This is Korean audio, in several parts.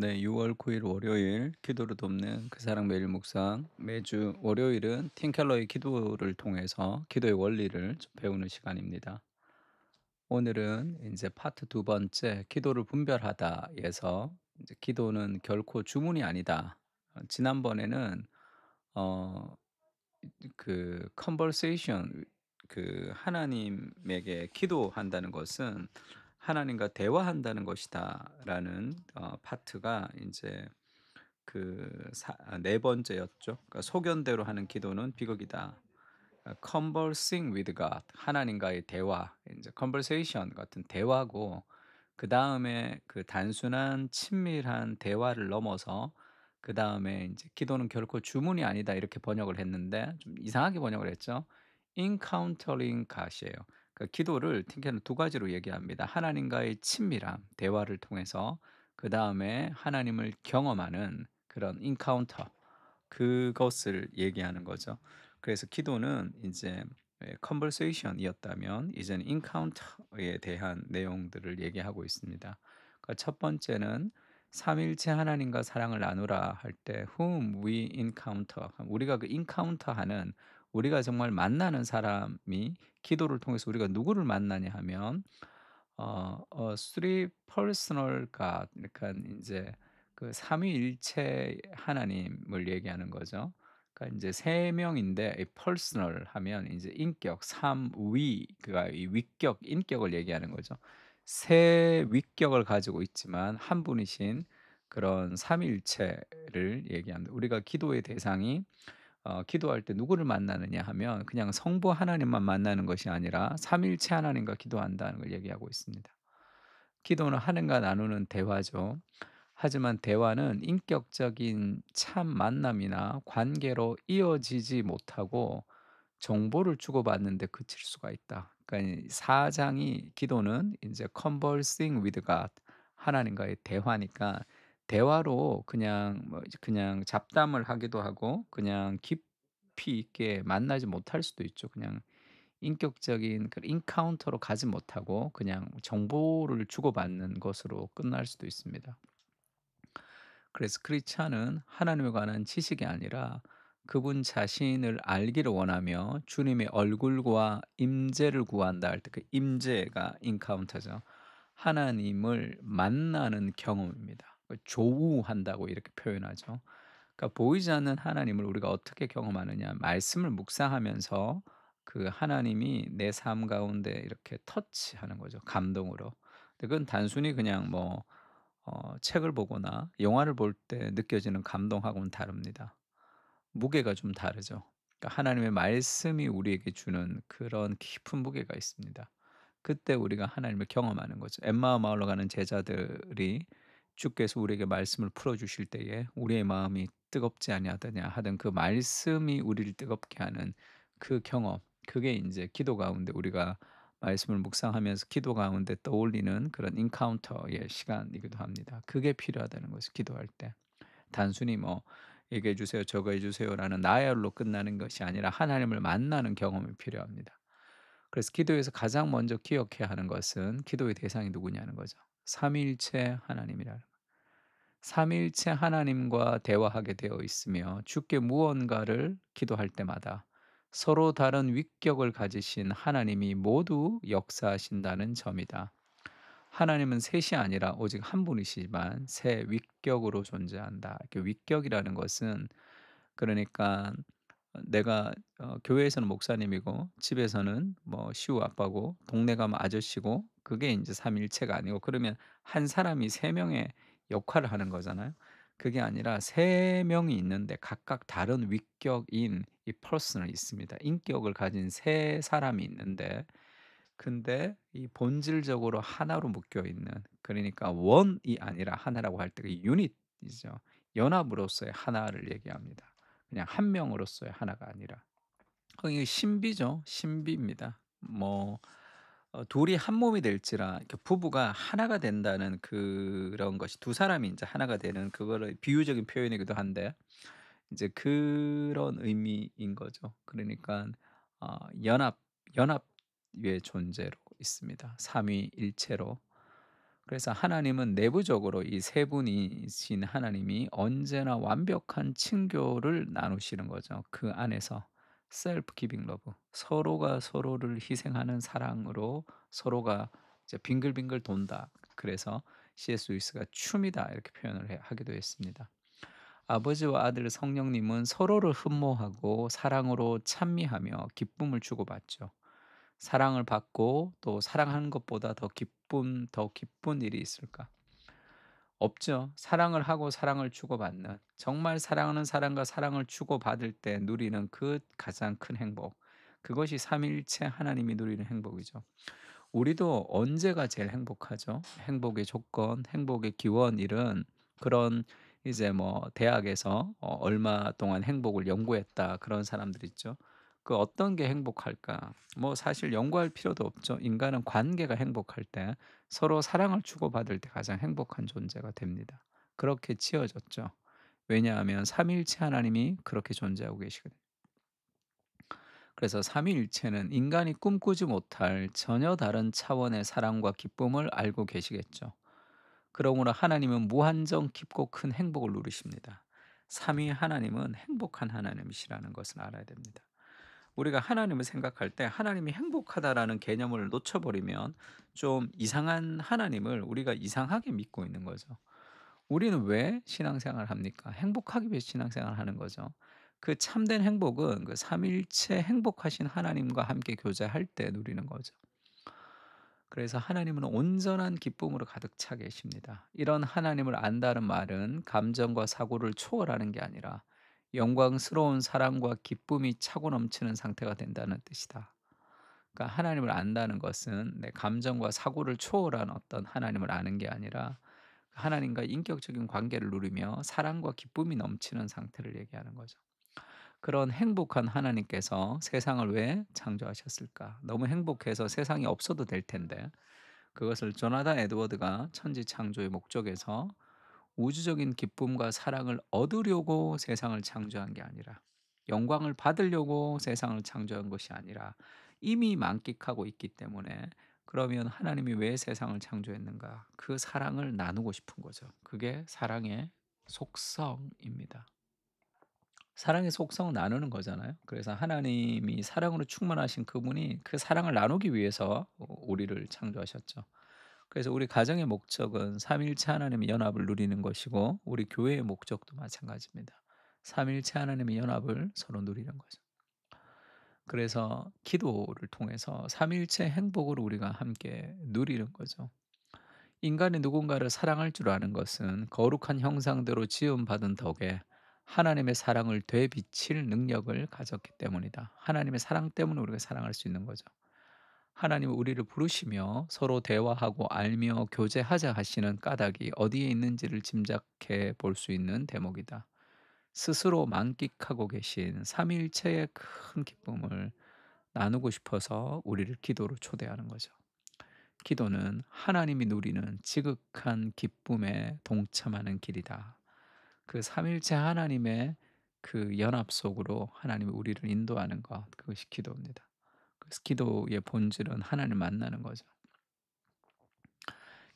네, 6월 9일 월요일 기도를 돕는 그 사랑 매일 묵상. 매주 월요일은 팀 켈러의 기도를 통해서 기도의 원리를 좀 배우는 시간입니다. 오늘은 이제 파트 두 번째 기도를 분별하다에서 이제 기도는 결코 주문이 아니다. 지난번에는 어 conversation, 하나님에게 기도한다는 것은 하나님과 대화한다는 것이다라는 파트가 이제 네 번째였죠. 그러니까 소견대로 하는 기도는 비극이다. conversing with God, 하나님과의 대화, 이제 conversation 같은 대화고, 그다음에 그 단순한 친밀한 대화를 넘어서 그다음에 이제 "기도는 결코 주문이 아니다." 이렇게 번역을 했는데 좀 이상하게 번역을 했죠. encountering God이에요. 그러니까 기도를 틴케는 두 가지로 얘기합니다. 하나님과의 친밀함, 대화를 통해서, 그다음에 하나님을 경험하는 그런 encounter, 그것을 얘기하는 거죠. 그래서 기도는 이제 conversation이었다면 이제는 encounter에 대한 내용들을 얘기하고 있습니다. 그러니까 첫 번째는 삼일체 하나님과 사랑을 나누라 할 때 whom we encounter, 우리가 그 encounter하는, 우리가 정말 만나는 사람이, 기도를 통해서 우리가 누구를 만나냐 하면 three personal God, 그러니까 인제 그 삼위일체 하나님을 얘기하는 거죠. 그러니까 인제 세 명인데 이 personal 하면 인제 인격, 삼위, 그가 이 위격, 인격을 얘기하는 거죠. 세 위격을 가지고 있지만 한 분이신 그런 삼위일체를 얘기합니다. 우리가 기도의 대상이 기도할 때 누구를 만나느냐 하면 그냥 성부 하나님만 만나는 것이 아니라 삼일체 하나님과 기도한다는 걸 얘기하고 있습니다. 기도는 하나님과 나누는 대화죠. 하지만 대화는 인격적인 참 만남이나 관계로 이어지지 못하고 정보를 주고받는 데 그칠 수가 있다. 그러니까 이 사장이, 기도는 인제 conversing with God, 하나님과의 대화니까 대화로 그냥 뭐 이제 그냥 잡담을 하기도 하고 그냥 깊이 있게 만나지 못할 수도 있죠. 그냥 인격적인 그 인카운터로 가지 못하고 그냥 정보를 주고받는 것으로 끝날 수도 있습니다. 그래서 크리스찬은 하나님에 관한 지식이 아니라 그분 자신을 알기를 원하며 주님의 얼굴과 임재를 구한다 할 때 그 임재가 인카운터죠. 하나님을 만나는 경험입니다. 조우한다고 이렇게 표현하죠. 그러니까 보이지 않는 하나님을 우리가 어떻게 경험하느냐, 말씀을 묵상하면서 그 하나님이 내 삶 가운데 이렇게 터치하는 거죠, 감동으로. 근데 그건 단순히 그냥 뭐 책을 보거나 영화를 볼 때 느껴지는 감동하고는 다릅니다. 무게가 좀 다르죠. 그러니까 하나님의 말씀이 우리에게 주는 그런 깊은 무게가 있습니다. 그때 우리가 하나님을 경험하는 거죠. 엠마오 마을로 가는 제자들이 주께서 우리에게 말씀을 풀어 주실 때에 우리의 마음이 뜨겁지 아니하더냐 하던 그 말씀이 우리를 뜨겁게 하는 그 경험, 그게 인제 기도 가운데 우리가 말씀을 묵상하면서 기도 가운데 떠올리는 그런 인카운터의 시간이기도 합니다. 그게 필요하다는 거죠, 기도할 때. 단순히 뭐 "얘기해 주세요. 저거 해 주세요."라는 나열로 끝나는 것이 아니라 하나님을 만나는 경험이 필요합니다. 그래서 기도에서 가장 먼저 기억해야 하는 것은 기도의 대상이 누구냐는 거죠. 삼위일체 하나님이라는 거. 삼위일체 하나님과 대화하게 되어 있으며 주께 무언가를 기도할 때마다 서로 다른 위격을 가지신 하나님이 모두 역사하신다는 점이다. 하나님은 셋이 아니라 오직 한 분이시지만 세 위격으로 존재한다. 이렇게 위격이라는 것은, 그러니까 내가 교회에서는 목사님이고 집에서는 뭐 시우 아빠고 동네 가면 아저씨고, 그게 인제 삼일체가 아니고, 그러면 한 사람이 세 명의 역할을 하는 거잖아요. 그게 아니라 세 명이 있는데 각각 다른 위격인 이 퍼스널이 있습니다. 인격을 가진 세 사람이 있는데, 근데 이 본질적으로 하나로 묶여 있는, 그러니까 원이 아니라 하나라고 할 때 그 유닛이죠. 연합으로서의 하나를 얘기합니다. 그냥 한 명으로서의 하나가 아니라. 이게 신비죠. 신비입니다. 뭐 둘이 한 몸이 될지라, 이렇게 부부가 하나가 된다는 그런 것이, 두 사람이 인제 하나가 되는 그거를 비유적인 표현이기도 한데 이제 그런 의미인 거죠. 그러니깐 연합, 연합의 존재로 있습니다, 삼위일체로. 그래서 하나님은 내부적으로 이 세 분이신 하나님이 언제나 완벽한 친교를 나누시는 거죠. 그 안에서 셀프 기빙 러브, 서로가 서로를 희생하는 사랑으로 서로가 이제 빙글빙글 돈다. 그래서 C.S. 루이스가 춤이다 이렇게 표현을 하기도 했습니다. 아버지와 아들 성령님은 서로를 흠모하고 사랑으로 찬미하며 기쁨을 주고받죠. 사랑을 받고 또 사랑하는 것보다 더 기쁜 일이 있을까? 없죠. 사랑을 하고 사랑을 주고받는, 정말 사랑하는 사람과 사랑을 주고받을 때 누리는 그 가장 큰 행복. 그것이 삼위일체 하나님이 누리는 행복이죠. 우리도 언제가 제일 행복하죠? 행복의 조건, 행복의 기원일은 그런 이제 뭐 대학에서 얼마 동안 행복을 연구했다 그런 사람들 있죠. 그 어떤 게 행복할까? 뭐 사실 연구할 필요도 없죠. 인간은 관계가 행복할 때 서로 사랑을 주고받을 때 가장 행복한 존재가 됩니다. 그렇게 지어졌죠. 왜냐하면 삼위일체 하나님이 그렇게 존재하고 계시거든요. 그래서 삼위일체는 인간이 꿈꾸지 못할 전혀 다른 차원의 사랑과 기쁨을 알고 계시겠죠. 그러므로 하나님은 무한정 깊고 큰 행복을 누리십니다. 삼위 하나님은 행복한 하나님이시라는 것을 알아야 됩니다. 우리가 하나님을 생각할 때 하나님이 행복하다라는 개념을 놓쳐버리면 좀 이상한 하나님을 우리가 이상하게 믿고 있는 거죠. 우리는 왜 신앙생활을 합니까? 행복하기 위해 신앙생활을 하는 거죠. 그 참된 행복은 그 삼일체 행복하신 하나님과 함께 교제할 때 누리는 거죠. 그래서 하나님은 온전한 기쁨으로 가득 차 계십니다. 이런 하나님을 안다는 말은 감정과 사고를 초월하는 게 아니라 영광스러운 사랑과 기쁨이 차고 넘치는 상태가 된다는 뜻이다. 그러니까 하나님을 안다는 것은 내 감정과 사고를 초월한 어떤 하나님을 아는 게 아니라 하나님과 인격적인 관계를 누리며 사랑과 기쁨이 넘치는 상태를 얘기하는 거죠. 그런 행복한 하나님께서 세상을 왜 창조하셨을까? 너무 행복해서 세상이 없어도 될 텐데 그것을 조나단 에드워드가 천지 창조의 목적에서 우주적인 기쁨과 사랑을 얻으려고 세상을 창조한 게 아니라 영광을 받으려고 세상을 창조한 것이 아니라 이미 만끽하고 있기 때문에 그러면 하나님이 왜 세상을 창조했는가? 그 사랑을 나누고 싶은 거죠. 그게 사랑의 속성입니다. 사랑의 속성을 나누는 거잖아요. 그래서 하나님이 사랑으로 충만하신 그분이 그 사랑을 나누기 위해서 우리를 창조하셨죠. 그래서 우리 가정의 목적은 삼일체 하나님의 연합을 누리는 것이고 우리 교회의 목적도 마찬가지입니다. 삼일체 하나님의 연합을 서로 누리는 거죠. 그래서 기도를 통해서 삼일체 행복을 우리가 함께 누리는 거죠. 인간이 누군가를 사랑할 줄 아는 것은 거룩한 형상대로 지음받은 덕에 하나님의 사랑을 되비칠 능력을 가졌기 때문이다. 하나님의 사랑 때문에 우리가 사랑할 수 있는 거죠. 하나님은 우리를 부르시며 서로 대화하고 알며 교제하자 하시는 까닭이 어디에 있는지를 짐작해 볼 수 있는 대목이다. 스스로 만끽하고 계신 삼위일체의 큰 기쁨을 나누고 싶어서 우리를 기도로 초대하는 거죠. 기도는 하나님이 누리는 지극한 기쁨에 동참하는 길이다. 그 삼일체 하나님의 그 연합 속으로 하나님이 우리를 인도하는 것, 그것이 기도입니다. 그래서 기도의 본질은 하나님을 만나는 거죠.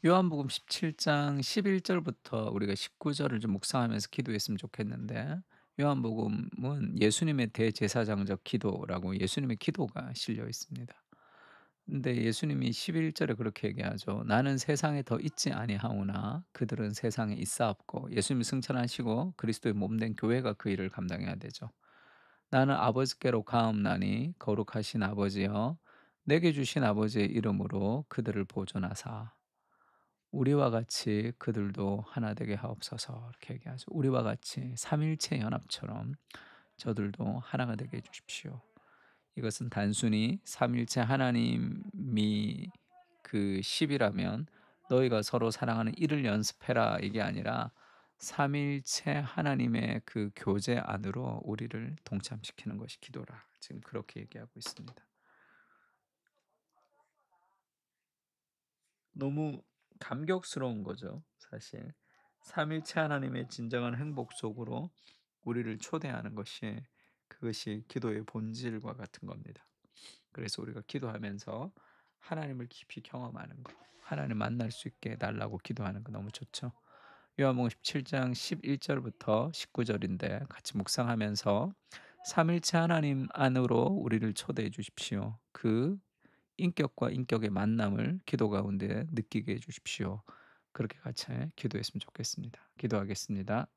요한복음 17장 11절부터 우리가 19절을 좀 묵상하면서 기도했으면 좋겠는데 요한복음은 예수님의 대제사장적 기도라고 예수님의 기도가 실려 있습니다. 근데 예수님이 11절에 그렇게 얘기하죠. "나는 세상에 더 있지 아니하오나 그들은 세상에 있사옵고." 예수님이 승천하시고 그리스도의 몸 된 교회가 그 일을 감당해야 되죠. "나는 아버지께로 가옵나니 거룩하신 아버지여 내게 주신 아버지의 이름으로 그들을 보존하사 우리와 같이 그들도 하나 되게 하옵소서." 이렇게 얘기하죠. 우리와 같이 삼일체 연합처럼 저들도 하나가 되게 해 주십시오. 이것은 단순히 삼일체 하나님이 그 10이라면 "너희가 서로 사랑하는 이를 연습해라." 이게 아니라 삼일체 하나님의 그 교제 안으로 우리를 동참시키는 것이 기도라. 지금 그렇게 얘기하고 있습니다. 너무 감격스러운 거죠, 사실. 삼일체 하나님의 진정한 행복 속으로 우리를 초대하는 것이 그것이 기도의 본질과 같은 겁니다. 그래서 우리가 기도하면서 하나님을 깊이 경험하는 거, 하나님 만날 수 있게 해 달라고 기도하는 거 너무 좋죠. 요한복음 17장 11절부터 19절인데 같이 묵상하면서 삼일체 하나님 안으로 우리를 초대해 주십시오. 그 인격과 인격의 만남을 기도 가운데 느끼게 해 주십시오. 그렇게 같이 기도했으면 좋겠습니다. 기도하겠습니다.